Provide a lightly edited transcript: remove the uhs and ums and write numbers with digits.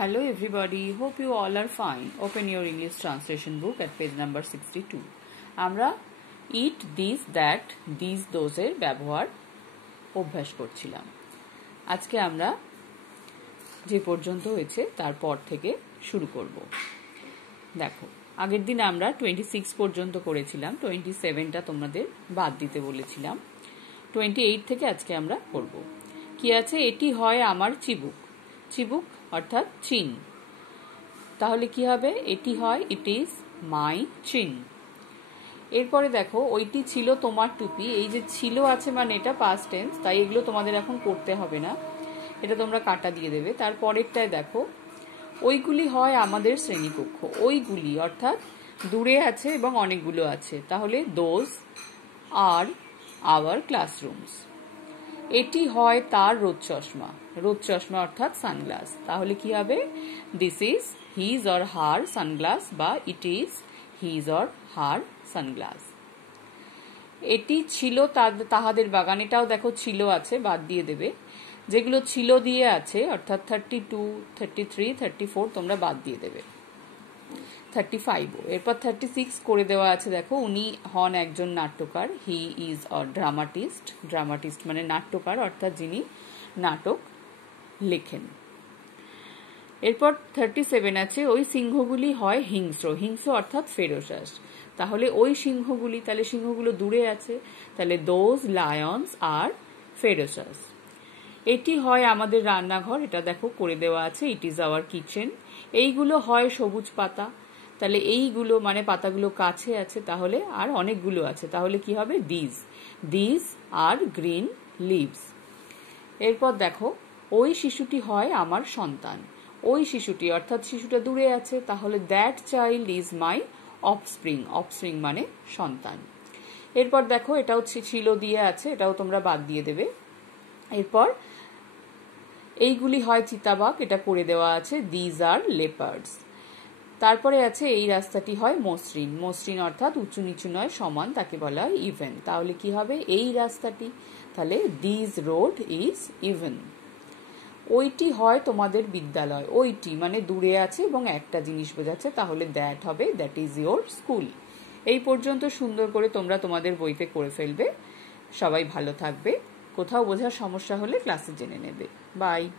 Hello everybody, hope you all are fine. Open your English translation book at page number 62. আমরা eat this, that, these, those এর ব্যবহার অভ্যাস করছিলাম। আজকে আমরা যে পর্যন্ত হয়েছে তারপর থেকে শুরু করব। দেখো, আগের দিন আমরা 26 পর্যন্ত করেছিলাম, 27টা তোমাদের বাদ দিতে বলেছিলাম। 28 থেকে আজকে আমরা করব। কি আছে? এটি হয় আমার চিবুক। চিবুক অর্থাৎ চিন। তাহলে কি হবে? এটি হয় ইট ইজ মাই চিন। এরপরে দেখো, ওইটি ছিল তোমার টুপি। এই যে ছিল আছে মানে এটা পাস্ট টেন্স, তাই এগুলো তোমাদের এখন করতে হবে না, এটা তোমরা কাটা দিয়ে দেবে। তারপরেরটায় দেখো, ওইগুলি হয় আমাদের শ্রেণীকক্ষ। ওইগুলি অর্থাৎ দূরে আছে এবং অনেকগুলো আছে, তাহলে দোজ আর আওয়ার ক্লাসরুমস। এটি হয় তার রোদ চশমা। রোদ চশমা অর্থাৎ সানগ্লাস। তাহলে কি হবে? This is his or her sunglass বা it is his or her sunglass. এটি ছিল তাহাদের বাগান। এটাও দেখো ছিল আছে, বাদ দিয়ে দেবে। যেগুলো ছিল দিয়ে আছে অর্থাৎ 32, 33, 34 তোমরা বাদ দিয়ে দেবে। 35 এরপর 36 করে দেওয়া আছে। দেখো, উনি হন একজন নাট্যকার। He is O dramatist. Dramatist মানে নাট্যকার অর্থাৎ যিনি নাটক লেখেন। এরপর 37 আছে, ওই সিংহগুলি হয় হিংস্র। হিংস্র অর্থাৎ ফেরোসাস। তাহলে ওই সিংহগুলি, তাহলে সিংহগুলো দূরে আছে, তাহলে দোজ লায়ন্স আর ফেরোসাস। এটি হয় আমাদের রান্নাঘর। এটা দেখো করে দেওয়া আছে, ইট ইজ আওয়ার কিচেন। এইগুলো হয় সবুজ পাতা। তাহলে এইগুলো মানে পাতাগুলো কাছে আছে, তাহলে আর অনেকগুলো আছে, তাহলে কি হবে? These. These are green leaves. এরপর দেখো, ওই শিশুটি হয় আমার সন্তান। ওই শিশুটি অর্থাৎ শিশুটা দূরে আছে, তাহলে that child is my offspring. Offspring মানে সন্তান। এরপর দেখো, এটাও ছিল দিয়ে আছে, এটাও তোমরা বাদ দিয়ে দেবে। এরপর এইগুলি হয় চিতাবাঘ। এটা করে দেওয়া আছে, দিজ আর লেপার্ডস। তারপরে আছে, এই রাস্তাটি হয় মসৃণ। মসৃণ অর্থাৎ উঁচু নিচু নয়, সমান, তাকে বলা হয় ইভেন। তাহলে কি হবে? এই রাস্তাটি, তাহলে দিজ রোড ইজ ইভেন। ওইটি হয় তোমাদের বিদ্যালয়। ওইটি মানে দূরে আছে এবং একটা জিনিস বোঝাচ্ছে, তাহলে দ্যাট হবে, দ্যাট ইজ ইয়োর স্কুল। এই পর্যন্ত সুন্দর করে তোমরা তোমাদের বইতে করে ফেলবে। সবাই ভালো থাকবে। কোথাও বোঝার সমস্যা হলে ক্লাসে জেনে নেবে। বাই।